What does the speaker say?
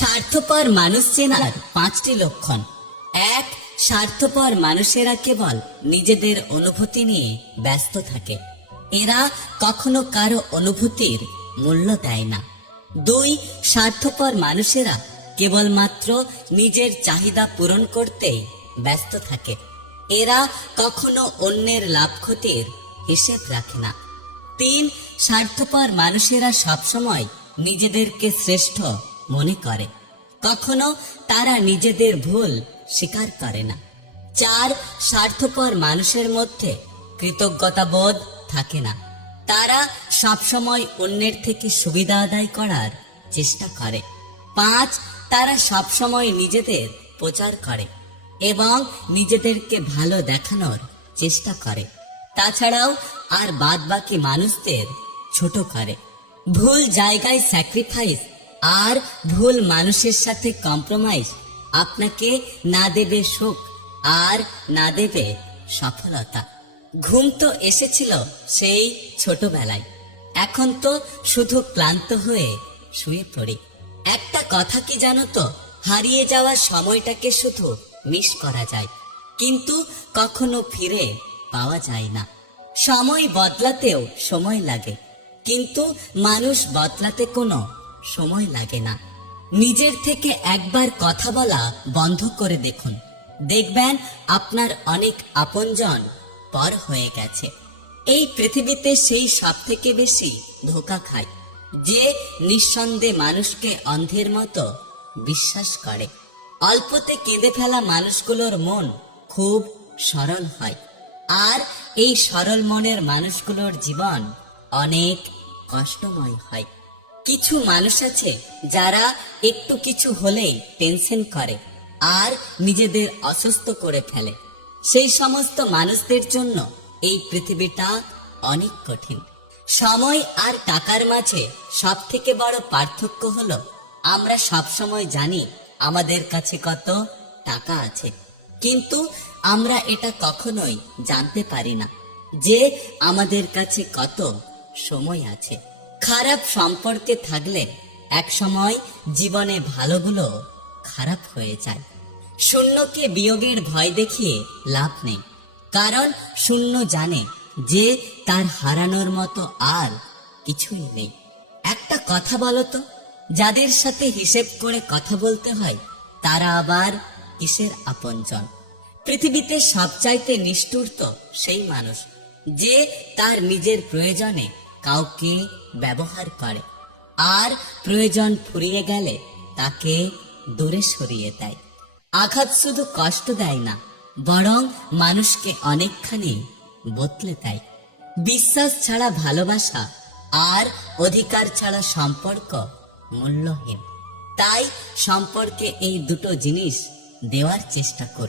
স্বার্থপর মানুষ চেনার পাঁচটি লক্ষণ। এক, স্বার্থপর মানুষেরা কেবল নিজেদের অনুভূতি নিয়ে ব্যস্ত থাকে। এরা কখনো কারও অনুভূতির মূল্য দেয় না। দুই, স্বার্থপর মানুষেরা কেবলমাত্র নিজের চাহিদা পূরণ করতেই ব্যস্ত থাকে। এরা কখনো অন্যের লাভ ক্ষতির হিসেব রাখে না। তিন, স্বার্থপর মানুষেরা সবসময় নিজেদেরকে শ্রেষ্ঠ মনে করে কখনো তারা নিজেদের ভুল স্বীকার করে না। চার, স্বার্থপর মানুষের মধ্যে কৃতজ্ঞতা বোধ থাকে না। তারা সবসময় অন্যের থেকে সুবিধা আদায় করার চেষ্টা করে। পাঁচ, তারা সবসময় নিজেদের প্রচার করে এবং নিজেদেরকে ভালো দেখানোর চেষ্টা করে। তাছাড়াও আর বাদ বাকি মানুষদের ছোট করে। ভুল জায়গায় স্যাক্রিফাইস আর ভুল মানুষের সাথে কম্প্রোমাইজ আপনাকে না দেবে সুখ আর না দেবে সফলতা। ঘুম তো এসেছিল সেই ছোটবেলায়। এখন তো শুধু ক্লান্ত হয়ে শুয়ে পড়ি। একটা কথা কি জানো তো? হারিয়ে যাওয়ার সময়টাকে শুধু মিস করা যায়। কিন্তু কখনো ফিরে পাওয়া যায় না। সময় বদলাতেও সময় লাগে। কিন্তু মানুষ বদলাতে কোনো সময় লাগে না। নিজের থেকে একবার কথা বলা বন্ধ করে দেখুন। দেখবেন আপনার অনেক আপনজন পর হয়ে গেছে। এই পৃথিবীতে সেই সব থেকে বেশি ধোকা খায়, যে নিঃসন্দেহে মানুষকে অন্ধের মতো বিশ্বাস করে। অল্পতে কেঁদে ফেলা মানুষগুলোর মন খুব সরল হয়। আর এই সরল মনের মানুষগুলোর জীবন অনেক কষ্টময় হয়। কিছু মানুষ আছে যারা একটু কিছু হলেই টেনশন করে আর নিজেদের অসুস্থ করে ফেলে। সেই সমস্ত মানুষদের জন্য এই পৃথিবীটা অনেক কঠিন। সময় আর টাকার মাঝে সব থেকে বড় পার্থক্য হলো, আমরা সব সময় জানি আমাদের কাছে কত টাকা আছে। কিন্তু আমরা এটা কখনোই জানতে পারি না যে আমাদের কাছে কত সময় আছে। খারাপ সম্পর্কে থাকলে এক সময় জীবনে ভালোগুলো খারাপ হয়ে যায়। শূন্যকে বিয়োগের ভয় দেখিয়ে লাভ নেই। কারণ শূন্য জানে যে তার হারানোর মতো আর কিছুই নেই। একটা কথা বলো তো, যাদের সাথে হিসেব করে কথা বলতে হয়, তারা আবার কিসের আপনজন? পৃথিবীতে সবচাইতে নিষ্ঠুর তো সেই মানুষ, যে তার নিজের প্রয়োজনে কাউকে ব্যবহার করে। আর প্রয়োজন ফুরিয়ে গেলে তাকে দূরে সরিয়ে দেয়। আঘাত শুধু কষ্ট দেয় না, বরং মানুষকে অনেকখানি বদলে দেয়। বিশ্বাস ছাড়া ভালোবাসা আর অধিকার ছাড়া সম্পর্ক মূল্যহীন। তাই সম্পর্কে এই দুটো জিনিস দেওয়ার চেষ্টা করুন।